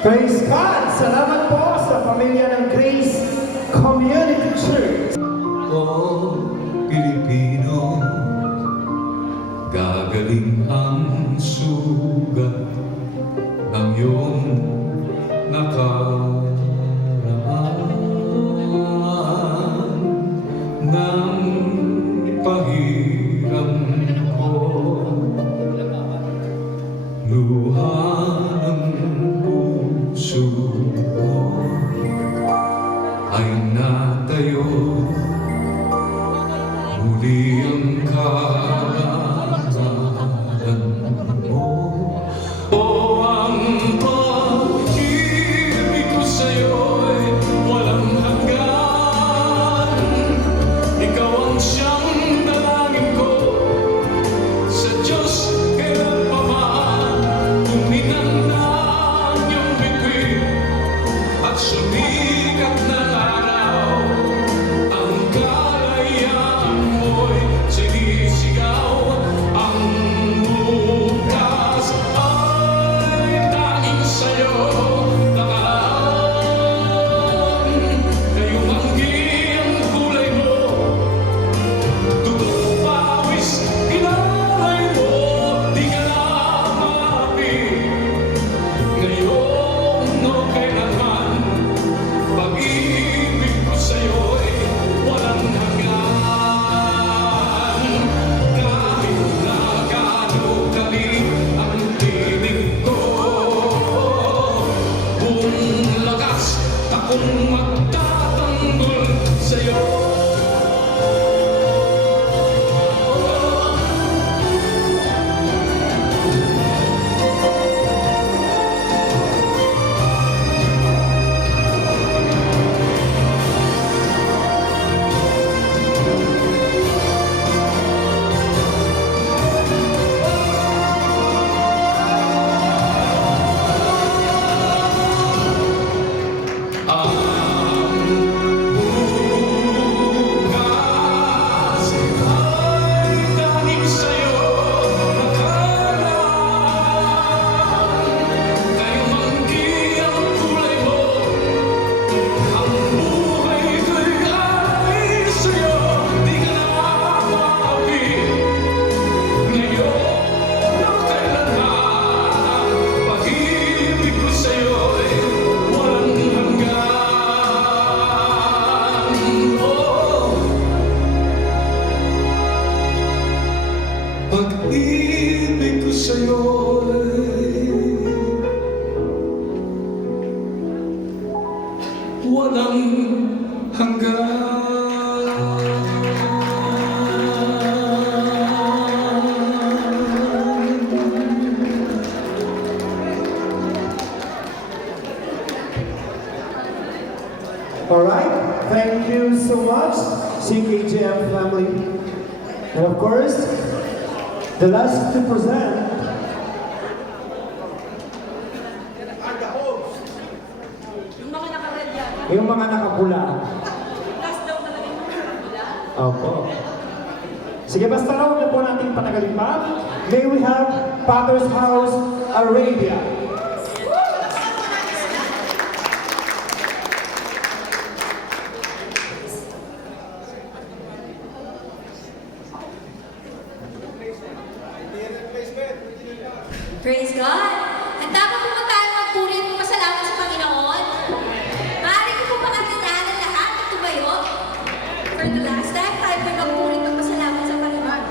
Praise God! Salamat po sa pamilya ng Grace Community Church. O Pilipino, gagaling ang sugat ng iyong nakaraan ng pahiram ko, luha ng puso ko ay natayo. Muli ang karangalan mo. O ang pag-ibig ko sa'yo'y walang hanggan. Ikaw ang siyang dalangin ko sa Diyos kailanpaman. Tuminang na ang iyong bituin at sumikat na araw. Ang kalayaan mo'y sinisigaw. Ang bukas ay tanging sa'yo nakaan. Ngayong anggi ang kulay mo, dugong pawis inalay mo. Di ka na maapi ngayon o kailanman. Pag-ibig ko sa'yo'y walang hanggan. Kahit na gaano kalit ang tinig ko, buong lakas akong magtatanggol sa'yo. Ang bukas ay tanging sa'yo nakalaan. Ngayong anggi ang kulay mo, ang buhay ko'y ay sa'yo. Di ka na maapi ngayon o kailanman. Pag-ibig ko sa'yo'y walang hanggan. Pag-ibig ko sa'yo'y walang hanggan. Alright, thank you so much, CKJM family. And of course, the last to present Yung mga naka-red yan. yung mga nakapula. Last daw talaga yung mga nakapula. Opo. Sige, basta raw na po natin patagalin pa. May we have Father's House Arabia. Praise God! Handa ba po tayo magpuri at magpasalamat sa Panginoon? Maaari ko po pakatilaan ang lahat at tumayo. For the last time, tayo po magpuri at magpasalamat sa Panginoon.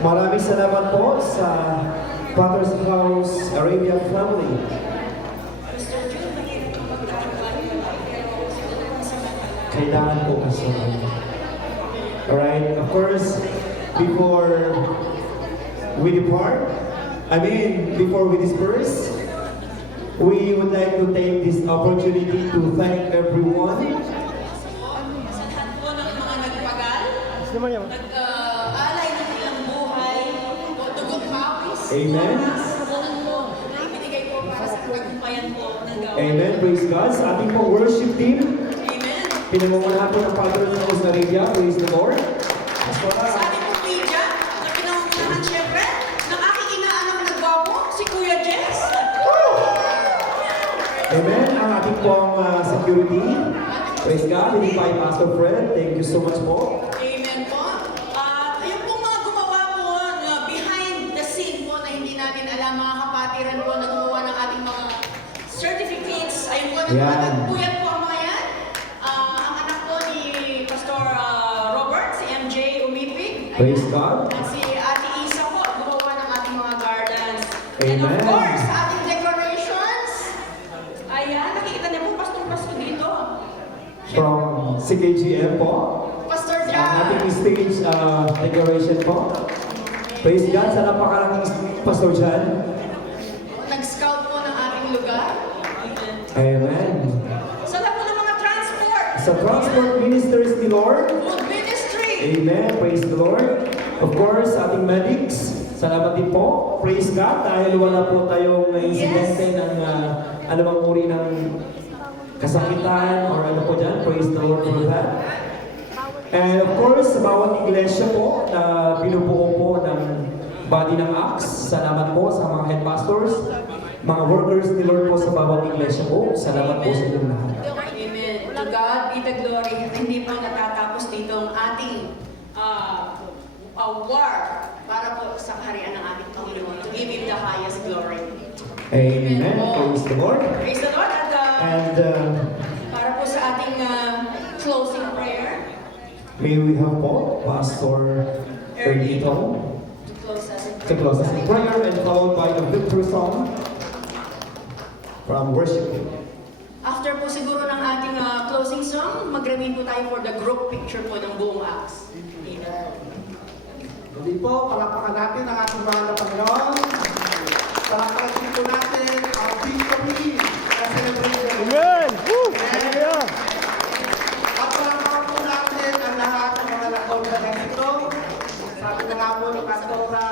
Maraming salamat po sa Father's House Arabian Family. Kailangan po kasi. Alright, of course, before we depart, before we disperse, we would like to take this opportunity to thank everyone. Sa lahat po ng mga nagpagal, nag-alay ng ilang buhay, tugot pawis, Amen. oras, oras po, na ibinigay po para sa katagumpayan po ng gawa. Amen, praise God. Sa ating po worship team, Amen. pinangungunahan po ng Father ng House Arabia, praise the Lord. Sa ating pong media, na pinangungunahan siyempre, ng aking inaanak na gwapo, si Kuya Jess. Amen. Ang ating pong security. Praise God. Hindi pa Pastor Fred. Thank you so much po. Amen po. At ayun pong mga gumawa po na behind the scene po na hindi natin alam, mga kapatiran po na gumawa ng ating mga certificates. Ayun po, Yan. nagpapagpuyan po ang mga yan. Ang anak po ni Pastor Robert, si MJ Umipig. Ayan. Praise God. At si Ate Isa po, gumawa ng ating mga gardens. And of Amen. course, sa ating decorations. Ayan, nakikita niyo po, Pastor dito. From CKGM po. Pastor Ang Jan. ating stage decoration po. Praise God sa napakalaking Pastor Jan. Nag-scout po ng ating lugar. Amen. Sa lahat po ng mga transport, Sa Transport Ministers ni Lord. food ministry, Amen. Praise the Lord. Of course, sa ating medics. Salamat din po. Praise God. Dahil wala po tayong insidente ng anumang uri ng kasakitan or ano po dyan. Praise the Lord for that. And of course, sa bawat iglesia po na binubuo po ng body ng Acts, salamat po sa mga head pastors, mga workers ni Lord po sa bawat iglesia po. Salamat po sa inyong lahat. Amen. To God be the glory. Hindi po natatapos dito ang ating war para po sa kaharian ng ating Panginoon. To give Him the highest glory. Amen. Praise the Lord. Praise the Lord. At And para po sa ating closing prayer, may we have po Pastor Erdito to close us in to close us in prayer and followed by the victory song from worship. after po siguro ng ating closing song, mag-remain po tayo for the group picture po ng buong Acts. Amen. Hindi po, palakpakan natin ang ating mahal na Panginoon. Palakpakan din po natin ang victory na celebration. Amen! Amen! At palakpakan po natin ang lahat ng mga lakon na ganito. Sabi na nga po ni Pastora,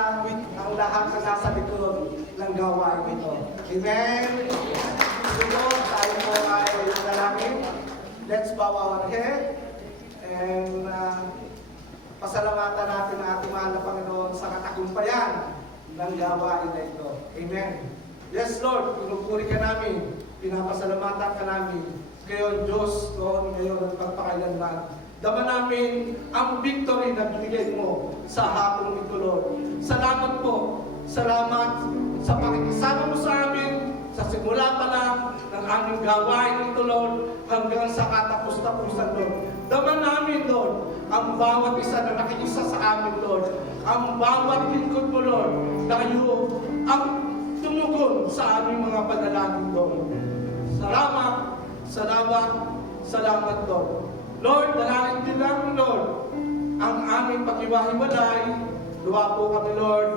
ang lahat na nasa likod ng gawain ito. Amen! Sunod, tayo po ay nanalangin. Let's bow our head. And pasalamatan natin ang ating mahal na Panginoon sa katagumpayan ng gawain na ito. Amen. Yes, Lord, pinupuri ka namin, pinapasalamatan ka namin. Kayo, Diyos, noon ngayon at pagpakailanman. Dama namin ang victory na binigay mo sa hapong ito, Lord. Salamat po. Salamat sa pakikisama mo sa amin, sa simula pa lang ng aming gawain ito, Lord, hanggang sa katapos-tapusan, Lord. Dama namin, Lord, ang bawat isa na nakiisa sa amin, Lord. Ang bawat lingkod mo, Lord, na kayo ang tumugon sa aming mga panalangin, Lord. Salamat, salamat, salamat, Lord. Lord, dalangin din namin, Lord, ang aming pag-iwahiwalay. Luwa po kami, Lord,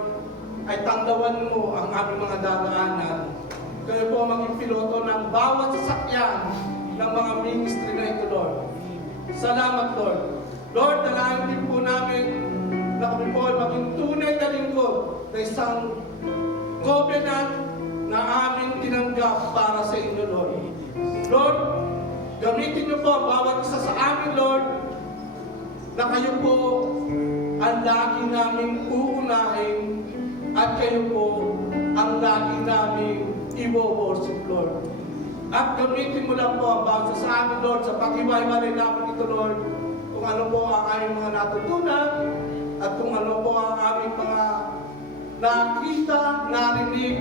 ay tanggawan mo ang aming mga dadaanan. Kayo po maging piloto ng bawat sasakyan ng mga ministry na ito, Lord. Salamat, Lord. Lord, dalangin din po namin na kami po ay maging tunay na lingkod na isang covenant na aming tinanggap para sa inyo, Lord. Lord, gamitin niyo po ang bawat isa sa amin, Lord, na kayo po ang lagi naming uunahin at kayo po ang lagi naming i-worship, Lord. At gamitin mo lang po ang bawat isa sa amin, Lord, sa pag-iwahiwalay namin ito, Lord, kung ano po ang aming mga natutunan at kung ano po ang aming mga nakita, narinig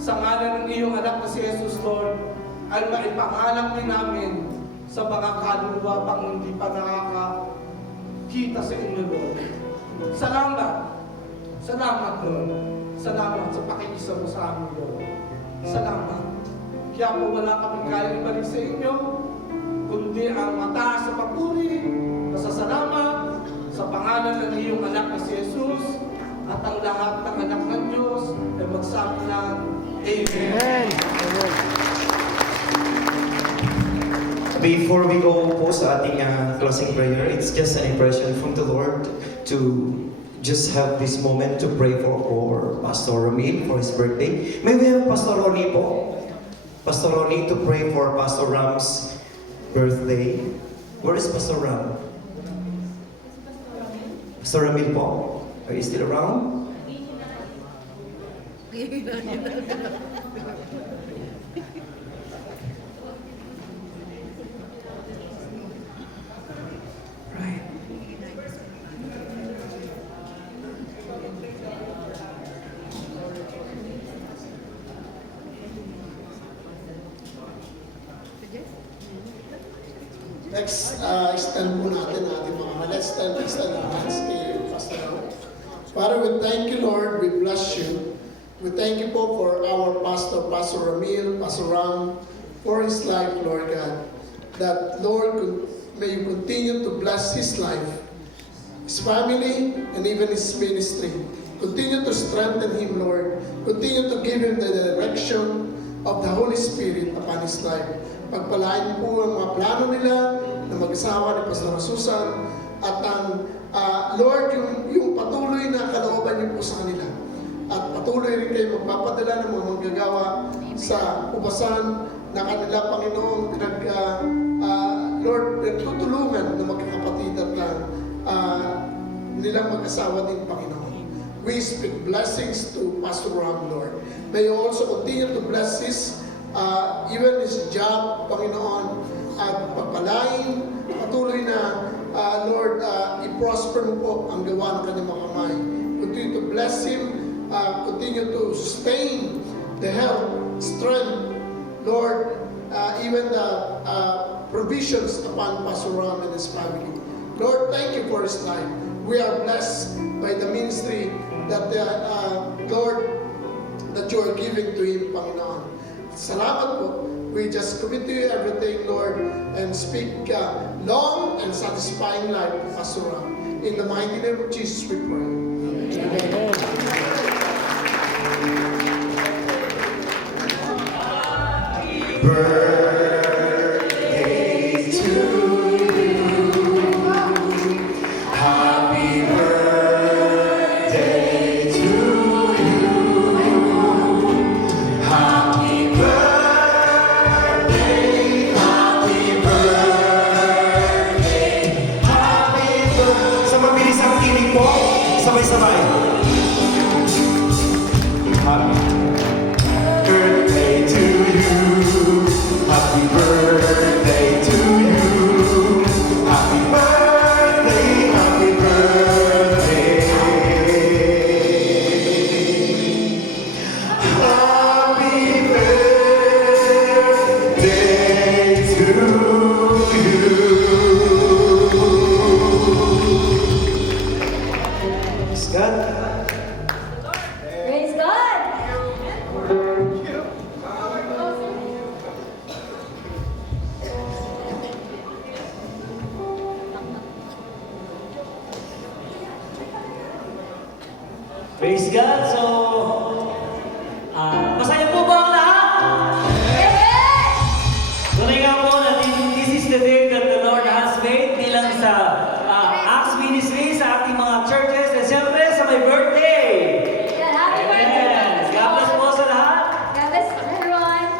sa ngalan ng iyong anak na si Jesus, Lord, ay maipangalang din namin sa mga kaluluwa pang hindi pa nakakakita sa inyo, Lord. Salamat. Salamat, Lord. Salamat sa pakikisa mo sa amin, Lord. Salamat. Kaya po wala kaming kaya ibalik sa inyo, kundi ang mataas sa papuri, pasasalamat sa pangalan ng iyong anak na si Jesus at ang lahat ng anak ng Diyos ay magsabi ng Amen. Before we go po sa ating closing prayer, it's just an impression from the Lord to just have this moment to pray for Pastor Ramil for his birthday. May we have Pastor Ronnie po? Pastor Ronnie to pray for Pastor Ram's birthday. Where is Pastor Ram? Pastor Ramil po? Are you still around? Right. Next, extend po natin ating mga let's extend our hands kay Pastor Ram. Father, we thank you, Lord. We bless you. We thank you po for our pastor, Pastor Ramil, Pastor Ram, for his life, Lord God. That, Lord, may you continue to bless his life, his family, and even his ministry. Continue to strengthen him, Lord. Continue to give him the direction of the Holy Spirit upon his life. Pagpalain po ang mga plano nila na mag-asawa ni Pastor Susan at ang Lord, yung patuloy na kalooban niyo po sa kanila. At patuloy rin kayo magpapadala ng mga manggagawa sa ubasan na kanila, Panginoon, Lord, nagtutulungan na magkakapatid at nilang mag-asawa din, Panginoon. We speak blessings to Pastor Ram, Lord. May you also continue to bless even his job, Panginoon, at pagpalain, patuloy na, Lord, i-prosper mo po ang gawa ng kanyang mga kamay. Continue to bless him, continue to sustain the health, strength, Lord, even the provisions upon Pastor Ram and his family. Lord, thank you for his life. We are blessed by the ministry that, Lord, that you are giving to him, Panginoon. Salamat po. We just commit to you everything, Lord, and speak long and satisfying life to Pastor Ram. In the mighty name of Jesus we pray. Amen. Birthday to you. Happy birthday to you. Happy birthday, happy birthday, happy birthday. Sa mabilis ang tinig po, sabay-sabay. Happy birthday to you. Happy birthday to you. Happy birthday, happy birthday. Happy birthday to you. Scott? Praise God! Praise God! So, masaya po ba ang lahat? Tunay nga po na this is the day that the Lord has made bilang sa Acts Ministry, sa ating mga churches, and siyempre sa my birthday! Yan, happy birthday! Amen! God bless po sa lahat! God bless everyone!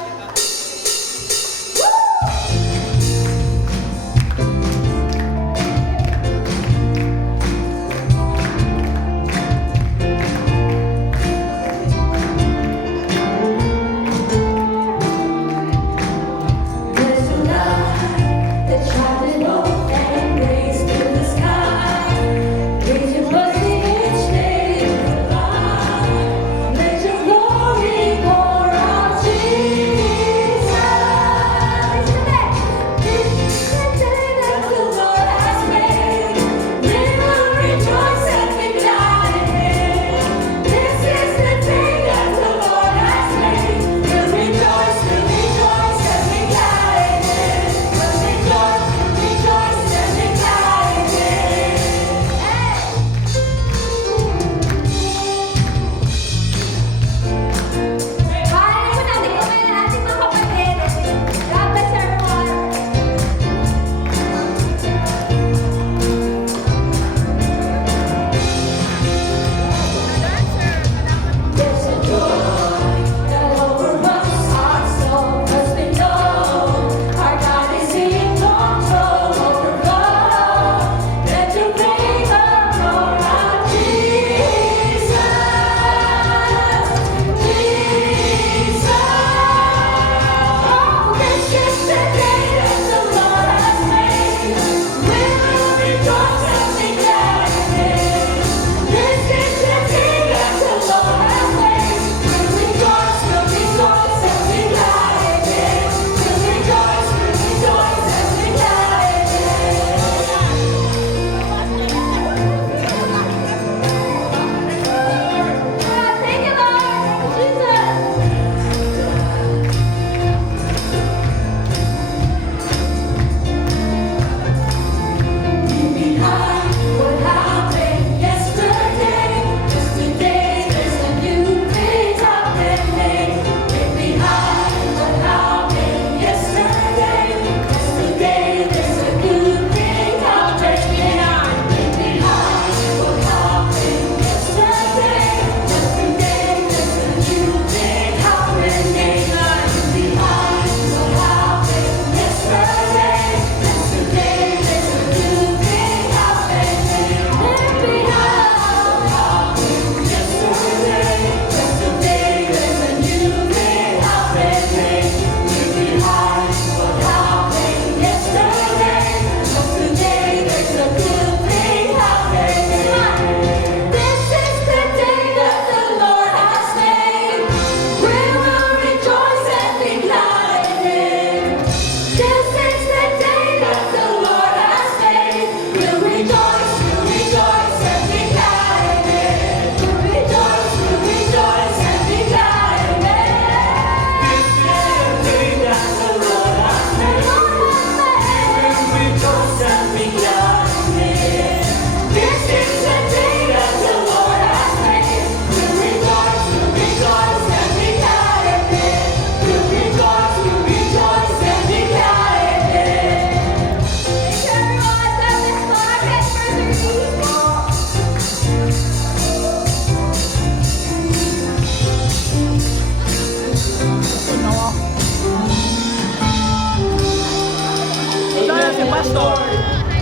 Pastor.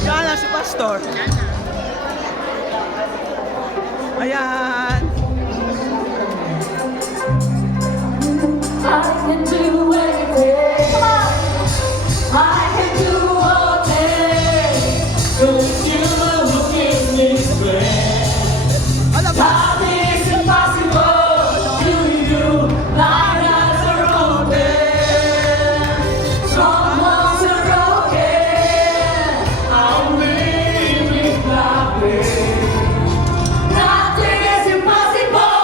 Siya na si Pastor. Ayan. I can do anything. I can do all things. With you who gives me strength. Nothing is impossible to you. Blind eyes are open. Strongholds are broken. I'm living my faith. Nothing is impossible.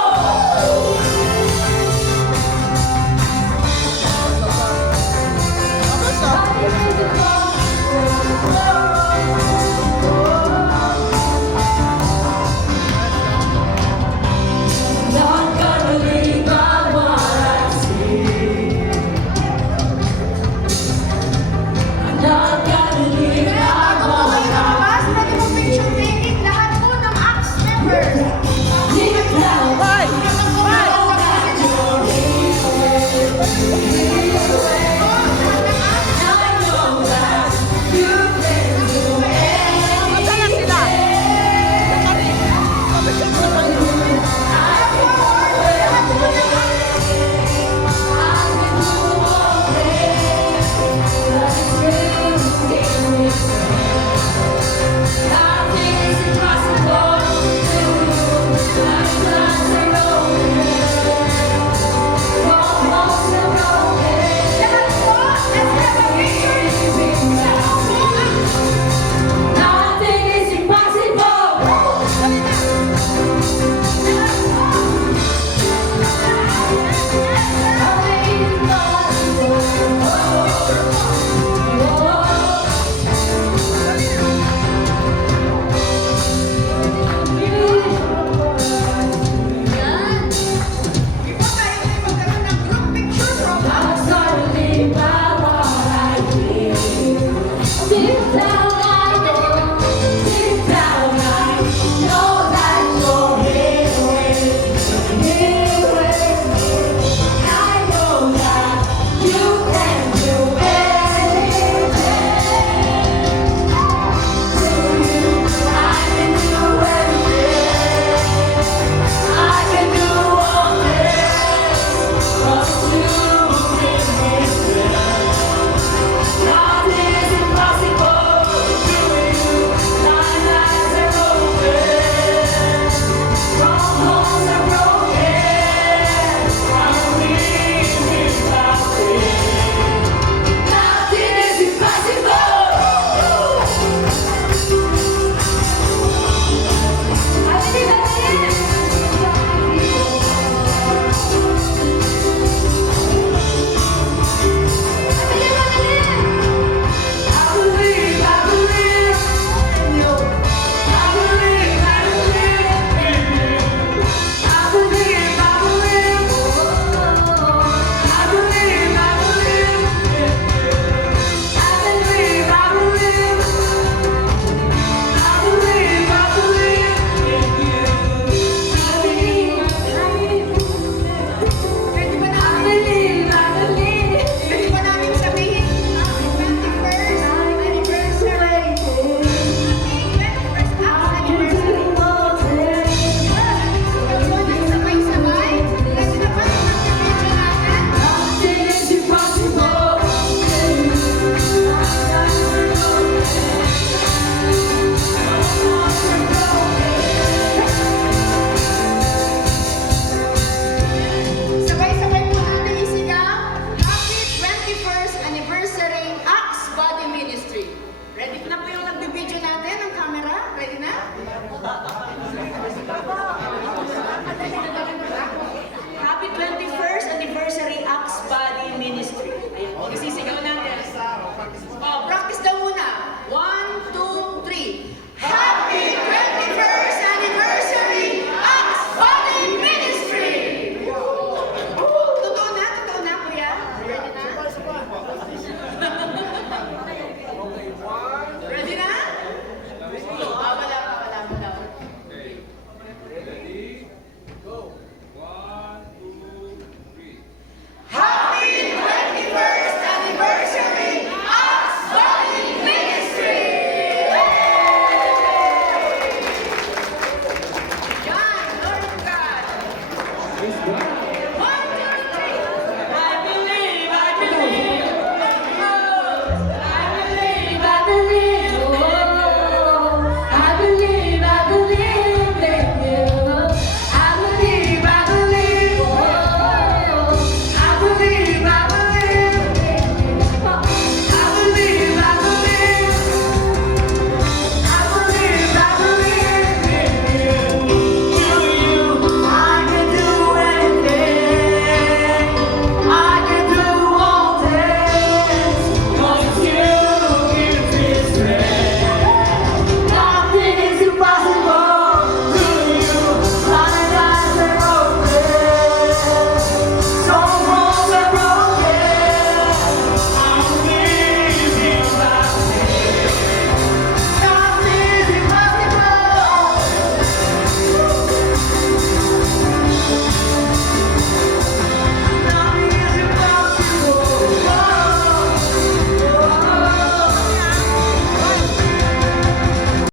Praise God.